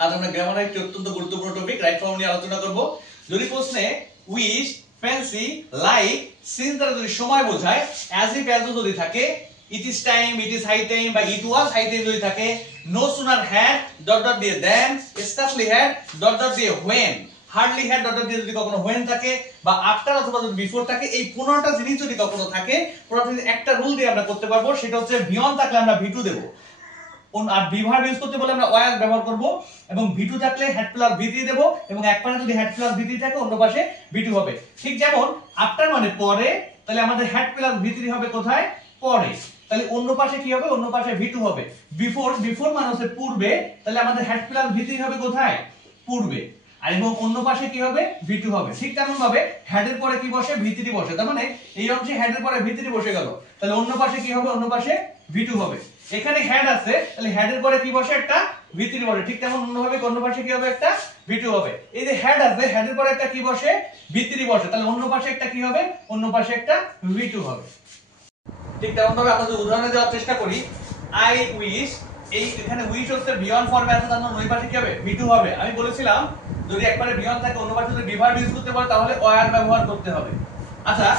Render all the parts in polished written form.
আজ আমরা গ্রামারের একটি অত্যন্ত গুরুত্বপূর্ণ টপিক রাইট ফর্ম নিয়ে আলোচনা করব। যদি প্রশ্নে উইশ, ফ্যান্সি, লাইক, সিন্স দ্বারা যদি সময় বোঝায়, অ্যাজ ইফ অ্যাজ যদি থাকে, it is time, it is high time বা ইট ওয়াজ হাই টাইম যদি থাকে, no sooner had dot dot দিয়ে then, scarcely had dot dot দিয়ে when, hardly had dot dot দিয়ে যদি কখনো হোয়েন থাকে বা আফটার অথবা যদি বিফোর থাকে, এই 15টা জিনিস যদি কখনো থাকে, প্রথমে একটা রুল দিয়ে আমরা করতে পারবো, সেটা হচ্ছে বিয়ন্ড থাকলে আমরা ভি2 দেব। আর বিভার ইউজ করতে বলে আমরা ওয়াজ ব্যবহার করব এবং ভি2 থাকলে হেড প্লাস ভি3 দেব এবং এক পাশে যদি হেড প্লাস ভি3 থাকে অন্য পাশে ভি2 হবে। ঠিক যেমন আফটার মানে পরে, তাহলে আমাদের হেড প্লাস ভি3 হবে কোথায়? পরে। তাহলে অন্য পাশে কি হবে? অন্য পাশে ভি2 হবে। বিফোর, বিফোর মানে হচ্ছে পূর্বে, তাহলে আমাদের হেড প্লাস ভি3 হবে কোথায়? পূর্বে। আর এবং অন্য পাশে কি হবে? ভি2 হবে। ঠিক তেমন ভাবে হেড এর পরে কি বসে? ভি3 বসে। তার মানে এই অংশে হেড এর পরে ভি3 বসে গেল, তাহলে অন্য পাশে কি হবে? অন্য পাশে ভি2 হবে। এখানে হেড আছে, তাহলে হেড এর পরে কি বসে? একটা ভি3 বসে। ঠিক তেমন অন্যভাবে অন্য পাশে কি হবে? একটা ভি2 হবে। এই যে হেড আছে, হেড এর পরে একটা কি বসে? ভি3 বসে, তাহলে অন্য পাশে একটা কি হবে? অন্য পাশে একটা ভি2 হবে। ঠিক তেমন ভাবে আমরা যদি উদাহরণে দেওয়ার চেষ্টা করি, আই উইশ, এই এখানে উইশ হচ্ছে বিয়ন্ড ফর্মে আছে, তার মানে ওই পাশে কি হবে? ভি2 হবে। আমি বলেছিলাম যদি একবারে বিয়ন্ড থাকে অন্য পাশে যদি বিভার ইউজ করতে পারে তাহলে ওয়্যার ব্যবহার করতে হবে। আচ্ছা,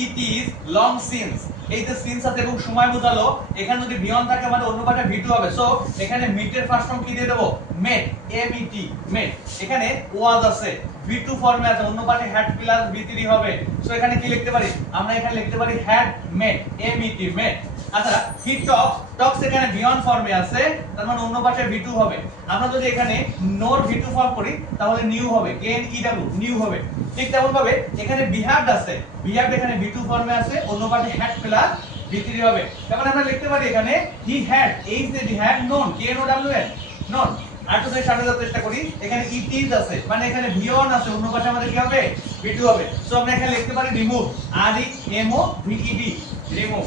ইট ইজ লং সিন্স, এই যে সিন্স আছে এবং সময় বোঝালো, এখানে যদি বিয়ন্ড থাকে মানে অন্য পাশে ভি2 হবে। সো এখানে মিট এর ফার্স্ট ফর্ম কি দিয়ে দেব? মেট, এম ই টি, মেট। এখানে ওয়াজ আছে, ভি2 ফর্মে আছে, অন্য পাশে হ্যাড প্লাস ভি3 হবে। সো এখানে কি লিখতে পারি? আমরা এখানে লিখতে পারি হ্যাড মেট, এম ই টি, মেট। আচ্ছা, হি টক্স, টক্স এখানে বিয়ন্ড ফর্মে আছে, তার মানে অন্য পাশে ভি2 হবে। আমরা যদি এখানে নোর ভি2 ফর্ম করি তাহলে নিউ হবে, এন ই ডাব্লিউ, নিউ হবে। ঠিক তেমন ভাবে এখানে বিহাভড আছে, বিহাভড এখানে ভি2 ফর্মে আছে, অন্য পাশে হ্যাড প্লাস ভি3 হবে। তারপরে আমরা লিখতে পারি এখানে হি হ্যাড, এইচ যে he had known, K N O W N, known. আর তো সামনে যাওয়ার চেষ্টা করি, এখানে ইট ইজ আছে, মানে এখানে বিয়ন আছে, অন্য পাশে আমাদের কি হবে? ভি2 হবে। সো আমরা এখানে লিখতে পারি remove, R E M O V E D, remove.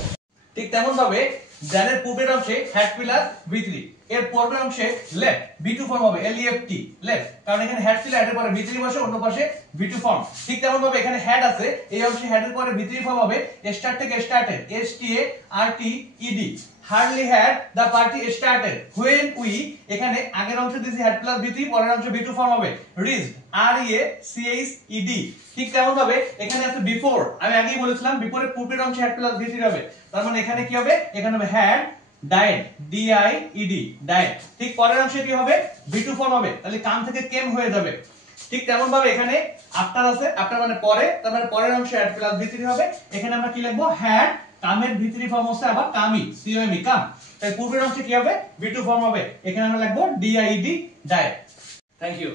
ঠিক তেমন ভাবে যার পূর্বের অংশে হেড প্লাস ভি3, এর পরের অংশে লেফট, ভি2 ফর্ম হবে, এল ই এফ টি, লেফট, কারণ এখানে হেড ছিল, হেডের পরে ভি3 বসে, অন্য পাশে ভি2 ফর্ম। ঠিক তেমন ভাবে এখানে হেড আছে, এই অংশে হেডের পরে ভি3 ফর্ম হবে, স্টার্ট থেকে started, S T A R T E D, hardly had the party started when we, এখানে আগের অংশ দিয়েছি হেড প্লাস ভি3, পরের অংশ ভি2 ফর্ম হবে, reached, R E A C H E D. ঠিক তেমন ভাবে এখানে আছে বিফোর, আমি আগেই বলেছিলাম বিফোরের পূর্বের অংশে হেড প্লাস ভি3 হবে, তার মানে এখানে কি হবে? এখানে হবে had died, D I E D, died. ঠিক পরের অংশে কি হবে? ভি2 ফর্ম হবে, তাহলে কাম থেকে কেম হয়ে যাবে। ঠিক তেমন ভাবে এখানে আফটার আছে, আফটার মানে পরে, তার মানে পরের অংশে হেড প্লাস ভি3 হবে। এখানে আমরা কি লিখবো? হ্যাড, কামের ভি3 ফর্ম হচ্ছে আবার কামি, সি ও এম ই, কাম। তাই পূর্বের অংশে কি হবে? ভি2 ফর্ম হবে, এখানে আমরা লিখবো D I E D, died. Thank you.